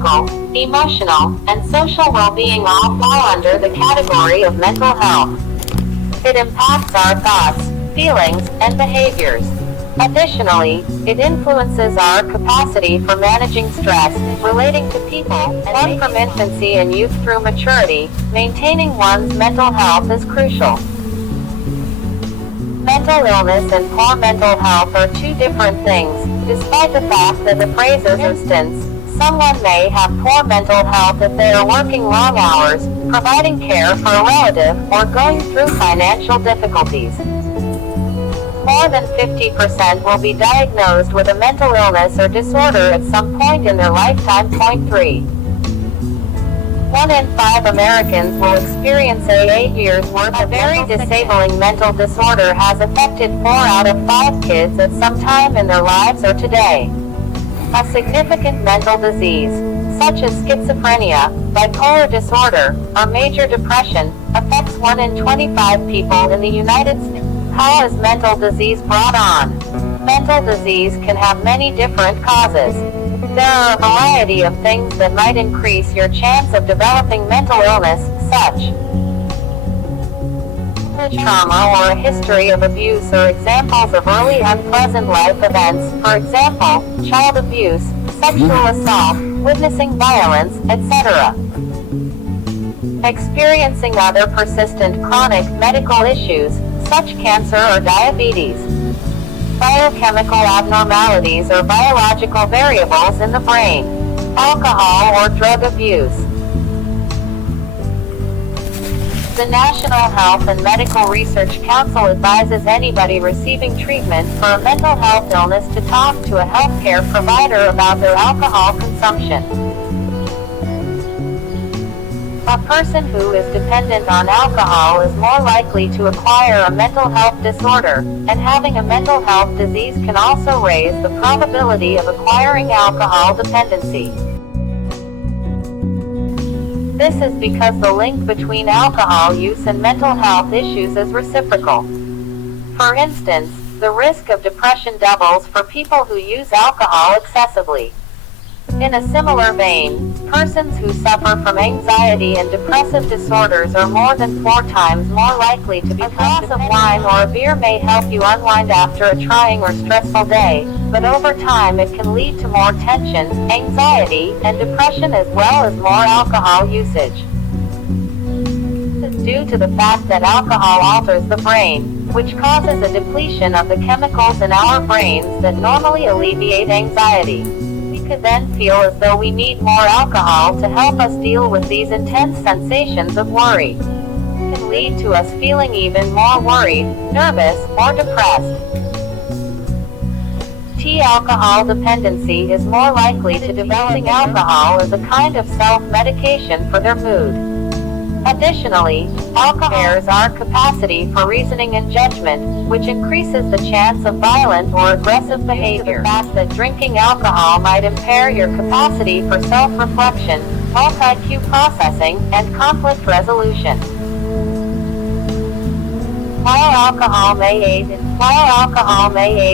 physical, emotional, and social well-being all fall under the category of mental health. It impacts our thoughts, feelings, and behaviors. Additionally, it influences our capacity for managing stress, relating to people, and from infancy and youth through maturity. Maintaining one's mental health is crucial. Mental illness and poor mental health are two different things, despite the fact that the phrase is instance. Someone may have poor mental health if they are working long hours, providing care for a relative, or going through financial difficulties. More than 50% will be diagnosed with a mental illness or disorder at some point in their lifetime. Point 3. 1 in 5 Americans will experience a 8 years' worth of very disabling mental disorder has affected 4 out of 5 kids at some time in their lives or today. A significant mental disease, such as schizophrenia, bipolar disorder, or major depression, affects 1 in 25 people in the United States. How is mental disease brought on? Mental disease can have many different causes. There are a variety of things that might increase your chance of developing mental illness, such as trauma or a history of abuse are examples of early unpleasant life events, for example, child abuse, sexual assault, witnessing violence, etc. Experiencing other persistent chronic medical issues, such cancer or diabetes. Biochemical abnormalities or biological variables in the brain. Alcohol or drug abuse. The National Health and Medical Research Council advises anybody receiving treatment for a mental health illness to talk to a healthcare provider about their alcohol consumption. A person who is dependent on alcohol is more likely to acquire a mental health disorder, and having a mental health disease can also raise the probability of acquiring alcohol dependency. This is because the link between alcohol use and mental health issues is reciprocal. For instance, the risk of depression doubles for people who use alcohol excessively. In a similar vein, persons who suffer from anxiety and depressive disorders are more than 4 times more likely to become. A glass of wine or a beer may help you unwind after a trying or stressful day, but over time it can lead to more tension, anxiety, and depression as well as more alcohol usage. This is due to the fact that alcohol alters the brain, which causes a depletion of the chemicals in our brains that normally alleviate anxiety. Could then feel as though we need more alcohol to help us deal with these intense sensations of worry. It can lead to us feeling even more worried, nervous, or depressed. Alcohol dependency is more likely to developing alcohol as a kind of self-medication for their mood. Additionally, alcohol impairs our capacity for reasoning and judgment, which increases the chance of violent or aggressive behavior. The fact that drinking alcohol might impair your capacity for self-reflection, multi-cue processing, and conflict resolution. While alcohol may aid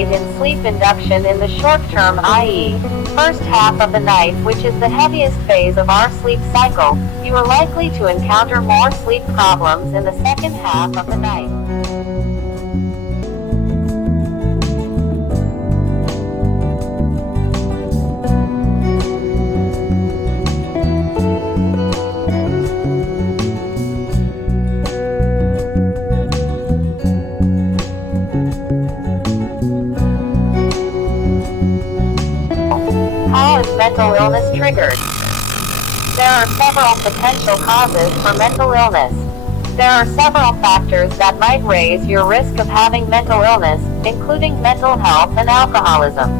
in sleep induction in the short term, i.e., first half of the night, which is the heaviest phase of our sleep cycle, you are likely to encounter more sleep problems in the second half of the night. How is mental illness triggered? There are several potential causes for mental illness. There are several factors that might raise your risk of having mental illness, including mental health and alcoholism.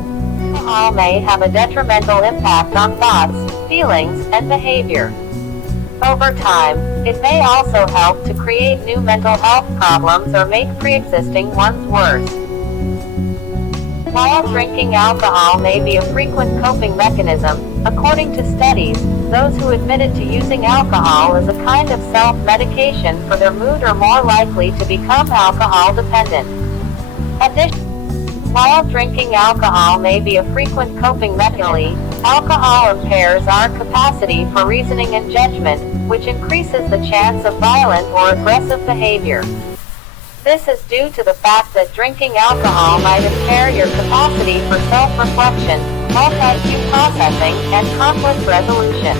Alcohol may have a detrimental impact on thoughts, feelings, and behavior. Over time, it may also help to create new mental health problems or make pre-existing ones worse. While drinking alcohol may be a frequent coping mechanism, according to studies, those who admitted to using alcohol as a kind of self-medication for their mood are more likely to become alcohol dependent. Additionally, While drinking alcohol may be a frequent coping mechanism, alcohol impairs our capacity for reasoning and judgment, which increases the chance of violent or aggressive behavior. This is due to the fact that drinking alcohol might impair your capacity for self-reflection, multi-cue processing, and conflict resolution.